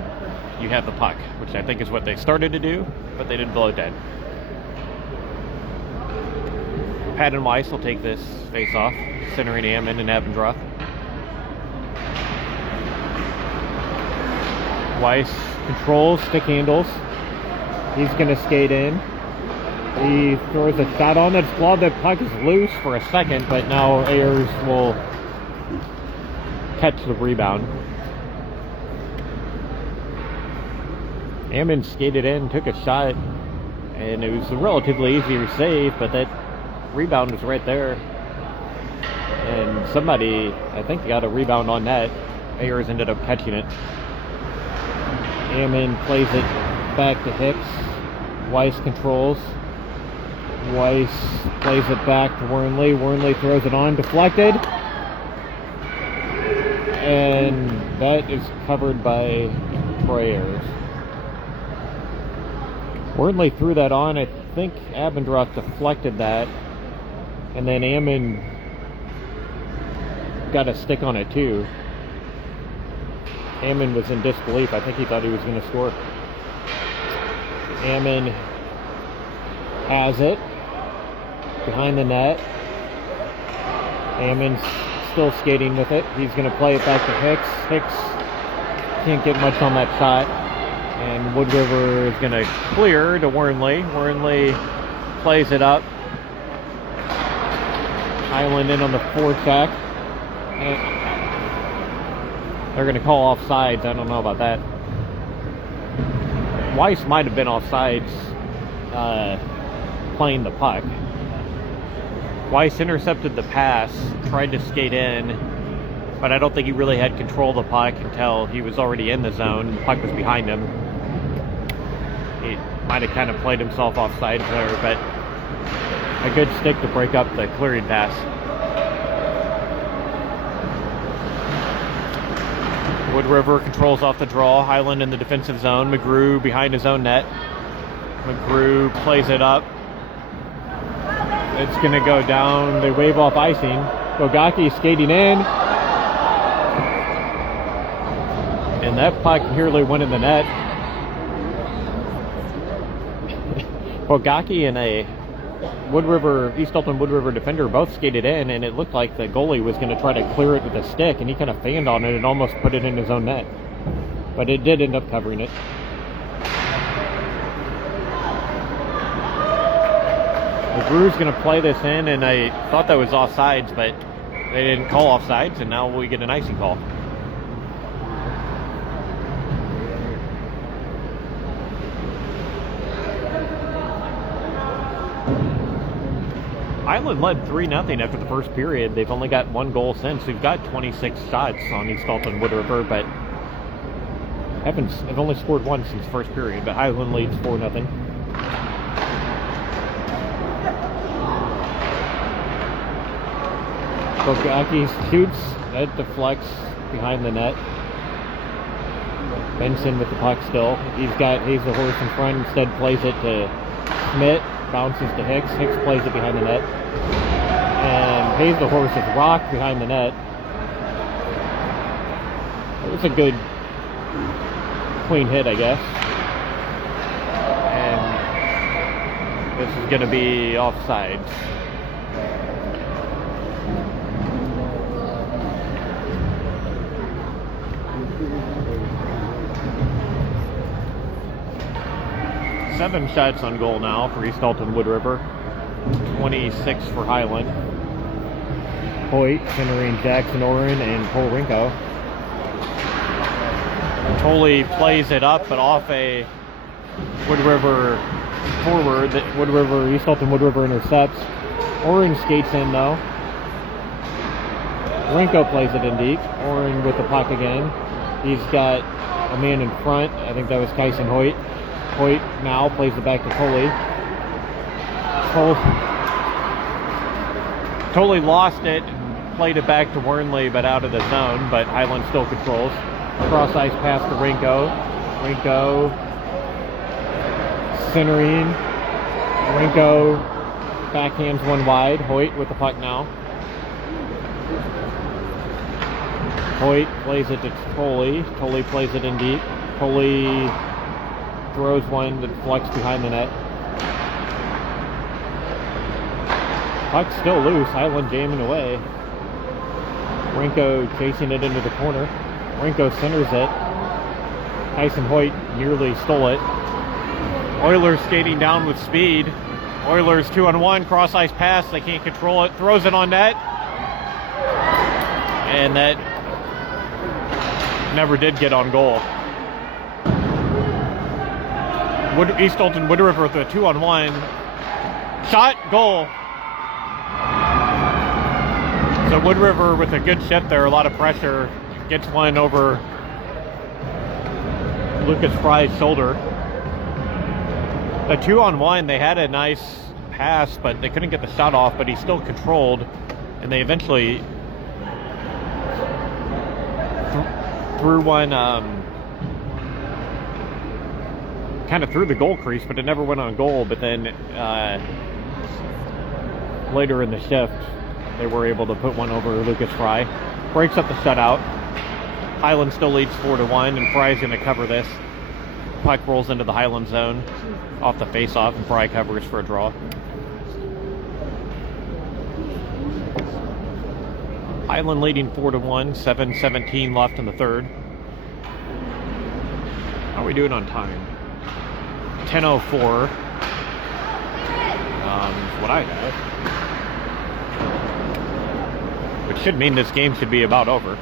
you have the puck, which I think is what they started to do, but they didn't blow it dead. Pat and Weiss will take this face-off, centering Ammon and Abendroth. Weiss controls, stick handles. He's going to skate in. He throws a shot on that's flawed. That puck is loose for a second, but now Ayers will catch the rebound. Ammon skated in, took a shot, and it was a relatively easier save, but that rebound was right there. And somebody, I think, got a rebound on net. Ayers ended up catching it. Ammon plays it back to Hicks. Weiss controls. Weiss plays it back to Wernley. Wernley throws it on, deflected. And that is covered by Troy Ayers. Wernley threw that on. I think Abendroth deflected that. And then Ammon got a stick on it too. Ammon was in disbelief. I think he thought he was going to score. Ammon has it behind the net. Hammond's still skating with it. He's going to play it back to Hicks. Hicks can't get much on that shot. And Wood River is going to clear to Wernley. Wernley plays it up. Highland in on the forecheck. And they're going to call offsides. I don't know about that. Weiss might have been offsides playing the puck. Weiss intercepted the pass, tried to skate in, but I don't think he really had control of the puck until he was already in the zone. The puck was behind him. He might have kind of played himself offside there, but a good stick to break up the clearing pass. Wood River controls off the draw. Highland in the defensive zone. McGrew behind his own net. McGrew plays it up. It's going to go down. They wave off icing. Bogacki skating in. And that puck nearly went in the net. Bogacki and a East Alton Wood River defender both skated in, and it looked like the goalie was going to try to clear it with a stick, and he kind of fanned on it and almost put it in his own net. But it did end up covering it. McGrew's going to play this in, and I thought that was offsides, but they didn't call offsides, and now we get an icing call. Highland led 3-0 after the first period. They've only got one goal since. We've got 26 shots on East Alton Wood River, but have only scored one since the first period. But Highland leads 4-0. Bogacki shoots, that deflects behind the net. Benson with the puck still. He's got Hazelhorse in front. Instead plays it to Schmidt. Bounces to Hicks. Hicks plays it behind the net. And Hazelhorse is rocked behind the net. It was a good, clean hit, I guess. And this is going to be offsides. Seven shots on goal now for East Alton Wood River. 26 for Highland. Hoyt centering Jackson Oren and Polrinko. Tolley plays it up, but off a Wood River forward that East Alton Wood River intercepts. Oren skates in though. Polrinko plays it in deep. Oren with the puck again. He's got a man in front. I think that was Kyson Hoyt. Hoyt now plays it back to Tolley. Tolley lost it and played it back to Wernley, but out of the zone. But Highland still controls. Cross ice pass to Rinko. Rinko centering. Rinko backhands one wide. Hoyt with the puck now. Hoyt plays it to Tolley. Tolley plays it in deep. Tolley throws one that flex behind the net. Puck's still loose. Highland jamming away. Rinko chasing it into the corner. Rinko centers it. Tyson Hoyt nearly stole it. Oilers skating down with speed. Oilers 2-on-1, cross ice pass. They can't control it. Throws it on net. And that never did get on goal. East Alton Wood River with a 2-on-1 shot, goal. So Wood River with a good shift there, a lot of pressure, gets one over Lucas Fry's shoulder. The 2-on-1, they had a nice pass, but they couldn't get the shot off, but he still controlled, and they eventually threw one kind of through the goal crease, but it never went on goal. But then later in the shift, they were able to put one over Lucas Fry. Breaks up the shutout. Highland still leads 4-1, and Fry's going to cover this. Puck rolls into the Highland zone off the face-off, and Fry covers for a draw. Highland leading 4-1, 7:17 left in the third. How are we doing on time? 10:04. What I have. Which should mean this game should be about over.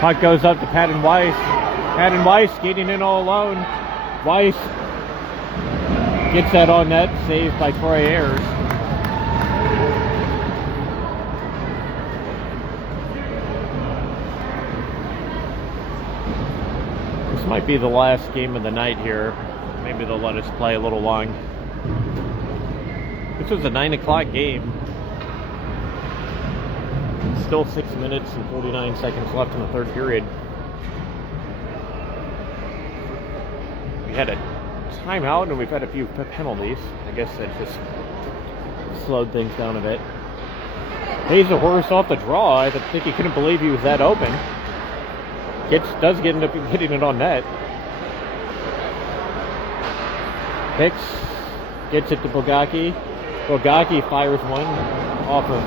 Puck goes up to Patton Weiss. Patton Weiss skating in all alone. Weiss gets that on net, saved by Troy Ayers. This might be the last game of the night here. Maybe they'll let us play a little long. This was a 9 o'clock game. Still 6 minutes and 49 seconds left in the third period. We had a timeout and we've had a few penalties. I guess that just slowed things down a bit. Hazelhorst off the draw. I think he couldn't believe he was that open. Does end up hitting it on net. Hicks gets it to Bogacki. Bogacki fires one off of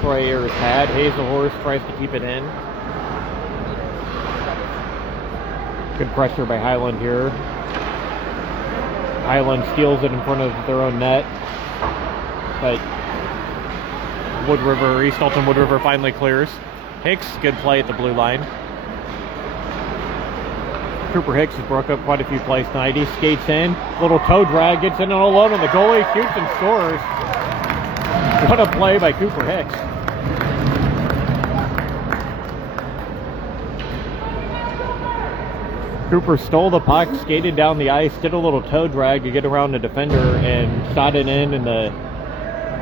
Troy Ayers' pad. Hazelhorst tries to keep it in. Good pressure by Highland here. Highland steals it in front of their own net. But East Alton Wood River finally clears. Hicks, good play at the blue line. Cooper Hicks has broke up quite a few plays tonight. He skates in, little toe drag, gets in all alone on the goalie, shoots and scores. What a play by Cooper Hicks. Cooper stole the puck, skated down the ice, did a little toe drag to get around the defender, and shot it in the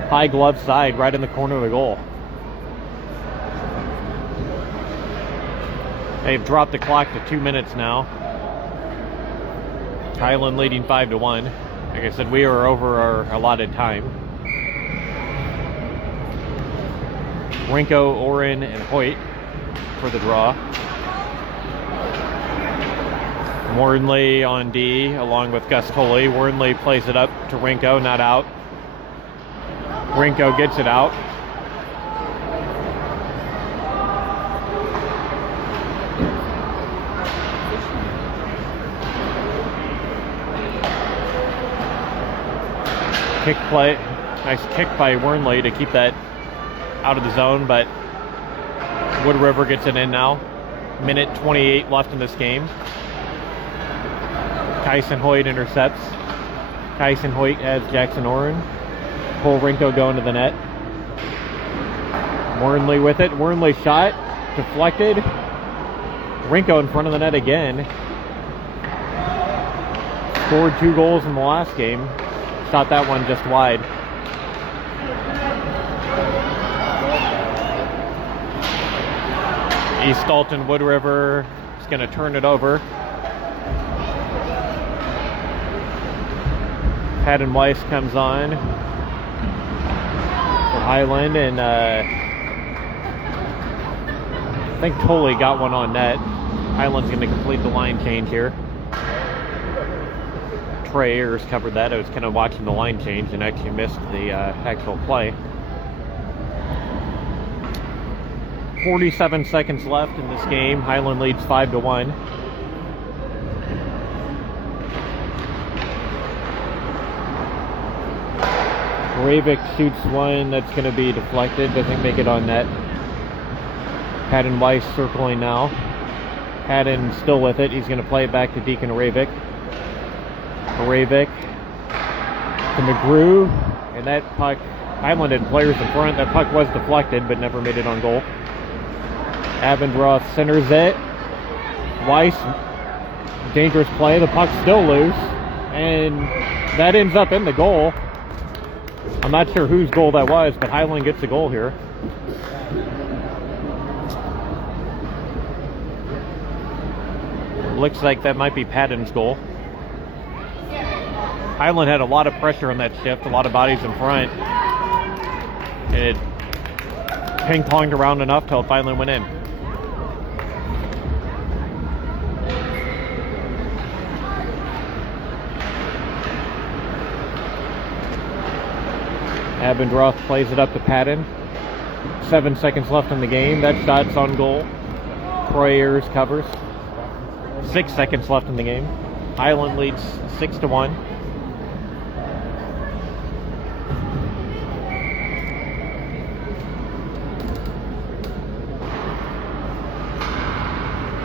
high glove side right in the corner of the goal. They've dropped the clock to 2 minutes now. Highland leading 5-1. Like I said, we are over our allotted time. Rinko, Oren, and Hoyt for the draw. Warnley on D along with Gus Tolley. Warnley plays it up to Rinko, not out. Rinko gets it out. Kick play, nice kick by Warnley to keep that out of the zone, but Wood River gets it in now. Minute 28 left in this game. Kyson Hoyt intercepts. Kyson Hoyt adds Jackson Oren. Pull Rinko going to the net. Warnley with it. Warnley shot, deflected. Rinko in front of the net again. Scored 2 goals in the last game. Shot that one just wide. East Alton Wood River is going to turn it over. Patton Weiss comes on for Highland, and I think Tolley got one on net. Highland's going to complete the line change here. Troy Ayers covered that. I was kind of watching the line change and actually missed the actual play. 47 seconds left in this game. Highland leads 5-1. Ravik shoots one that's going to be deflected. Doesn't make it on net. Patton Weiss circling now. Patton still with it. He's going to play it back to Deacon Ravik. Ravik to McGrew, and that puck, Highland had players in front. That puck was deflected, but never made it on goal. Abendroth centers it. Weiss, dangerous play. The puck's still loose, and that ends up in the goal. I'm not sure whose goal that was, but Highland gets the goal here. Looks like that might be Patton's goal. Highland had a lot of pressure on that shift, a lot of bodies in front, and it ping-ponged around enough till it finally went in. Abendroth plays it up to Patton. 7 seconds left in the game. That shot's on goal. Troy Ayers covers. 6 seconds left in the game. Highland leads 6-1.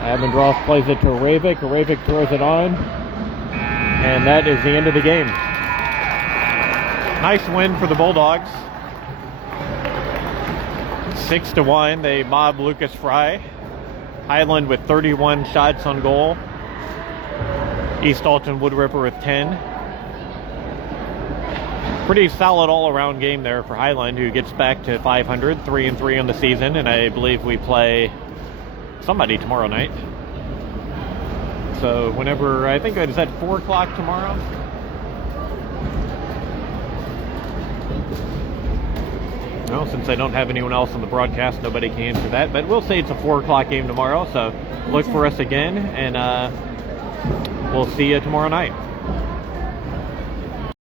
Abendroth plays it to Ravik. Ravik throws it on. And that is the end of the game. Nice win for the Bulldogs. 6-1. They mob Lucas Fry. Highland with 31 shots on goal. East Alton Wood Ripper with 10. Pretty solid all-around game there for Highland, who gets back to 500, 3-3 on the season, and I believe we play somebody tomorrow night. So whenever, I think, is that 4 o'clock tomorrow? Well, since I don't have anyone else on the broadcast, nobody can answer that. But we'll say it's a 4 o'clock game tomorrow, so look for us again, and we'll see you tomorrow night.